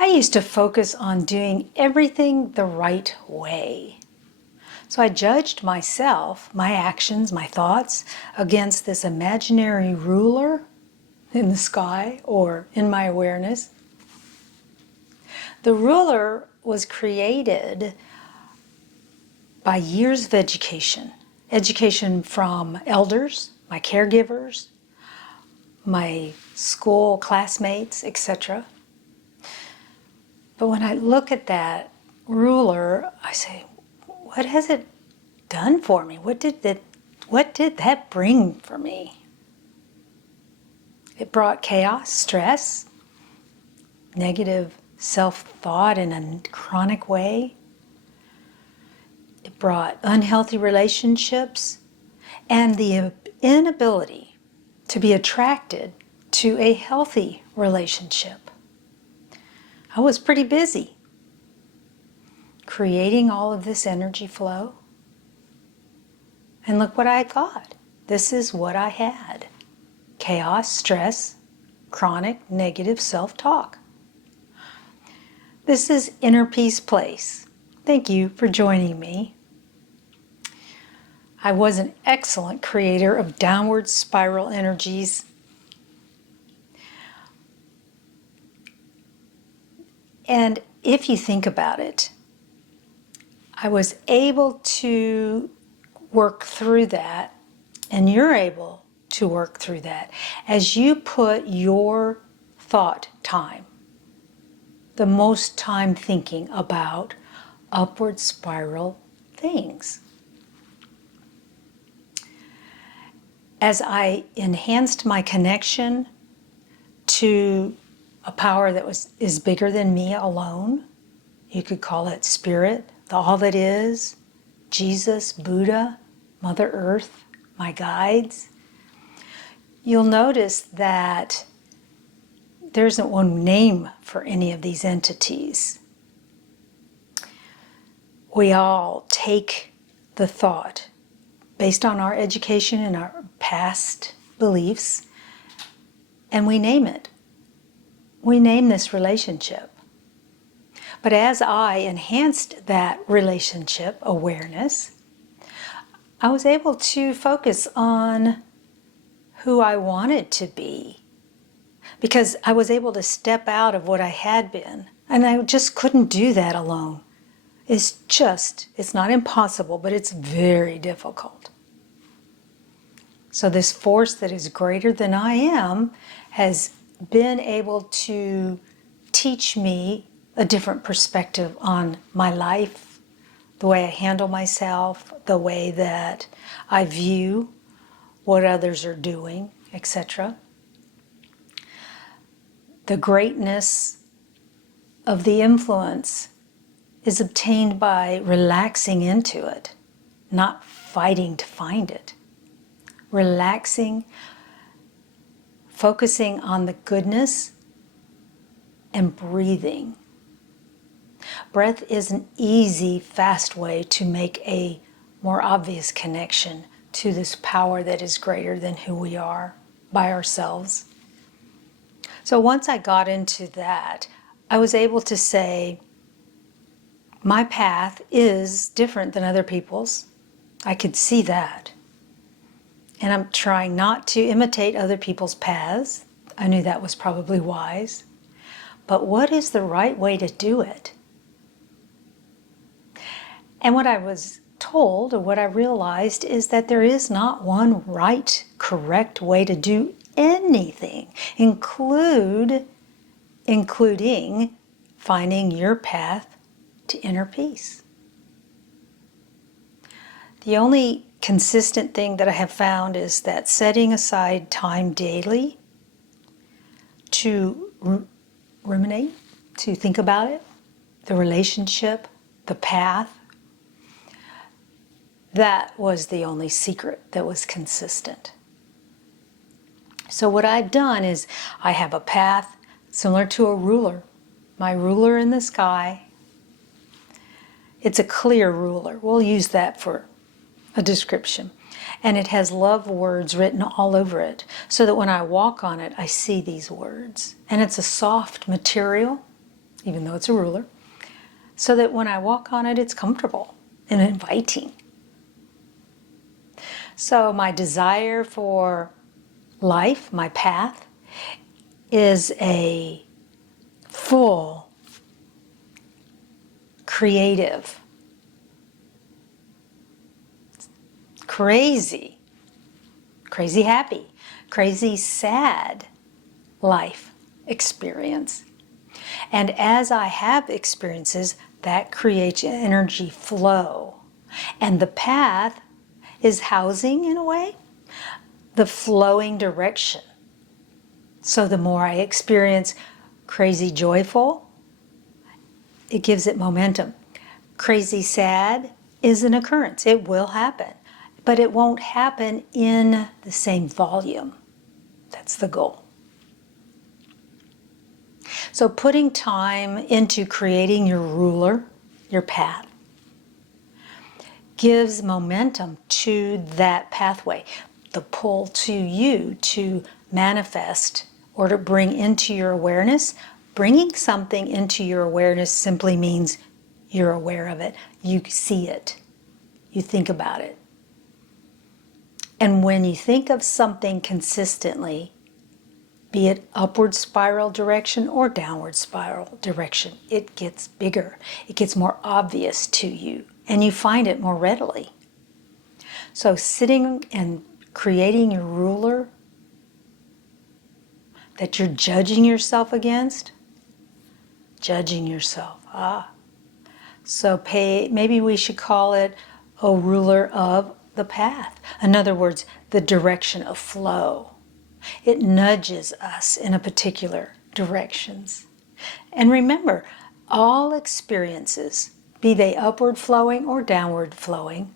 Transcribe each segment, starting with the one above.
I used to focus on doing everything the right way. So I judged myself, my actions, my thoughts against this imaginary ruler in the sky or in my awareness. The ruler was created by years of education from elders, my caregivers, my school classmates, etc. But when I look at that ruler, I say, what has it done for me? What did that bring for me? It brought chaos, stress, negative self-thought in a chronic way. It brought unhealthy relationships and the inability to be attracted to a healthy relationship. I was pretty busy creating all of this energy flow. And look what I got. This is what I had. Chaos, stress, chronic negative self-talk. This is Inner Peace Place. Thank you for joining me. I was an excellent creator of downward spiral energies. And if you think about it, I was able to work through that, and you're able to work through that as you put your thought time, the most time thinking about upward spiral things. As I enhanced my connection to a power that is bigger than me alone, you could call it spirit, the all that is, Jesus, Buddha, Mother Earth, my guides, you'll notice that there isn't one name for any of these entities. We all take the thought based on our education and our past beliefs, and we name it. We name this relationship. But as I enhanced that relationship awareness, I was able to focus on who I wanted to be, because I was able to step out of what I had been, and I just couldn't do that alone. It's not impossible, but it's very difficult. So this force that is greater than I am has been able to teach me a different perspective on my life, the way I handle myself, the way that I view what others are doing, etc. The greatness of the influence is obtained by relaxing into it, not fighting to find it. Relaxing, focusing on the goodness, and breathing. Breath is an easy, fast way to make a more obvious connection to this power that is greater than who we are by ourselves. So once I got into that, I was able to say, my path is different than other people's. I could see that. And I'm trying not to imitate other people's paths. I knew that was probably wise. But what is the right way to do it? And what I was told, or what I realized, is that there is not one right, correct way to do anything, including finding your path to inner peace. The only consistent thing that I have found is that setting aside time daily to ruminate, to think about it, the relationship, the path, that was the only secret that was consistent. So what I've done is I have a path similar to a ruler, my ruler in the sky. It's a clear ruler. We'll use that for a description. And it has love words written all over it, so that when I walk on it, I see these words. And it's a soft material. even though it's a ruler, so that when I walk on it, it's comfortable and inviting. So my desire for life, my path, is a full, creative, crazy happy, crazy sad life experience. And as I have experiences, that creates energy flow. And the path is housing, in a way, the flowing direction. So the more I experience crazy joyful, it gives it momentum. Crazy sad is an occurrence. It will happen. But it won't happen in the same volume. That's the goal. So putting time into creating your ruler, your path, gives momentum to that pathway. The pull to you to manifest or to bring into your awareness. Bringing something into your awareness simply means you're aware of it. You see it. You think about it. And when you think of something consistently, be it upward spiral direction or downward spiral direction, it gets bigger. It gets more obvious to you, and you find it more readily. So sitting and creating your ruler that you're judging yourself against, judging yourself. So maybe we should call it a ruler of the path. In other words, the direction of flow. It nudges us in a particular directions. And remember, all experiences, be they upward flowing or downward flowing,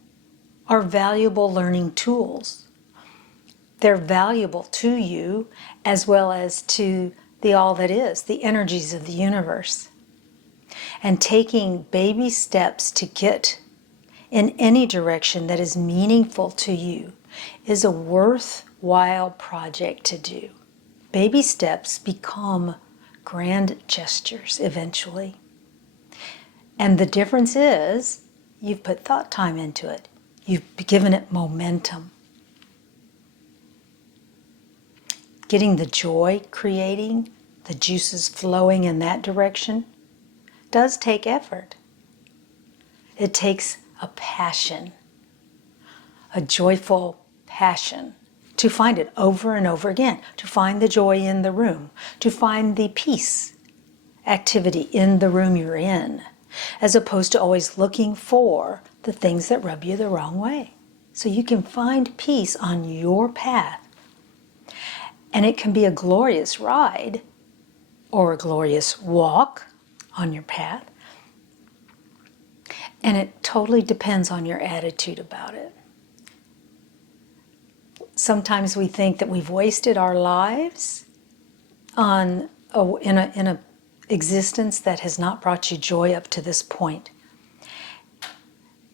are valuable learning tools. They're valuable to you as well as to the all that is, the energies of the universe. And taking baby steps to get in any direction that is meaningful to you is a worthwhile project to do. Baby steps become grand gestures eventually. And the difference is you've put thought time into it. You've given it momentum. Getting the joy creating, the juices flowing in that direction, does take effort. It takes a passion, a joyful passion, to find it over and over again, to find the joy in the room, to find the peace activity in the room you're in, as opposed to always looking for the things that rub you the wrong way. So you can find peace on your path. And it can be a glorious ride or a glorious walk on your path. And it totally depends on your attitude about it. Sometimes we think that we've wasted our lives in a existence that has not brought you joy up to this point.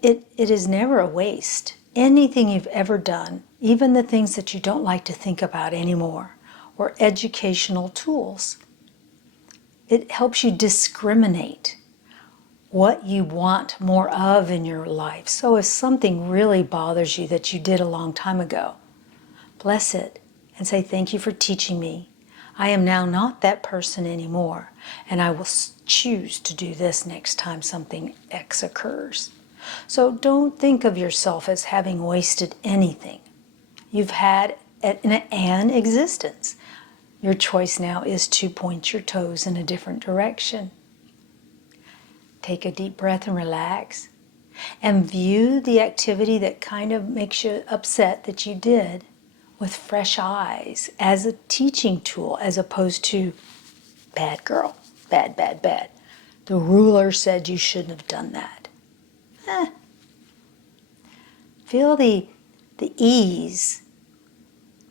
It is never a waste. Anything you've ever done, even the things that you don't like to think about anymore, or educational tools, it helps you discriminate what you want more of in your life. So if something really bothers you that you did a long time ago, bless it and say, thank you for teaching me. I am now not that person anymore, and I will choose to do this next time something X occurs. So don't think of yourself as having wasted anything. You've had an existence. Your choice now is to point your toes in a different direction. Take a deep breath and relax. And view the activity that kind of makes you upset that you did with fresh eyes as a teaching tool, as opposed to bad girl, bad, bad, bad. The ruler said you shouldn't have done that. Feel the ease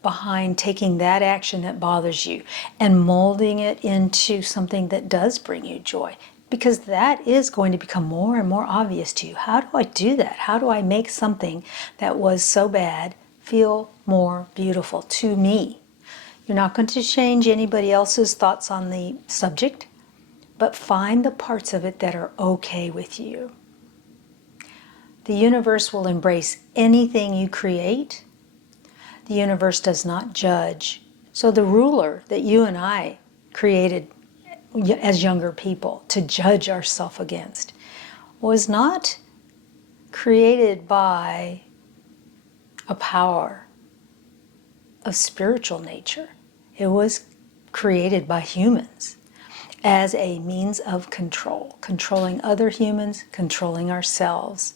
behind taking that action that bothers you and molding it into something that does bring you joy. Because that is going to become more and more obvious to you. How do I do that? How do I make something that was so bad feel more beautiful to me? You're not going to change anybody else's thoughts on the subject, but find the parts of it that are okay with you. The universe will embrace anything you create. The universe does not judge. So the ruler that you and I created as younger people to judge ourselves against was not created by a power of spiritual nature. It was created by humans as a means of control, controlling other humans, controlling ourselves.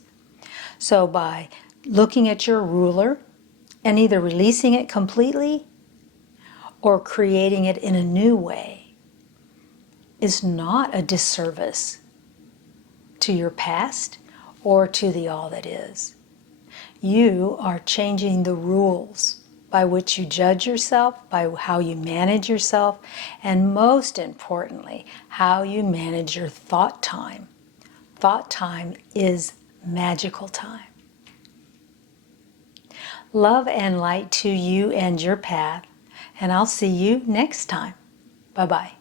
So by looking at your ruler and either releasing it completely or creating it in a new way is not a disservice to your past or to the all that is. You are changing the rules by which you judge yourself, by how you manage yourself, and most importantly, how you manage your thought time. Thought time is magical time. Love and light to you and your path, and I'll see you next time. Bye-bye.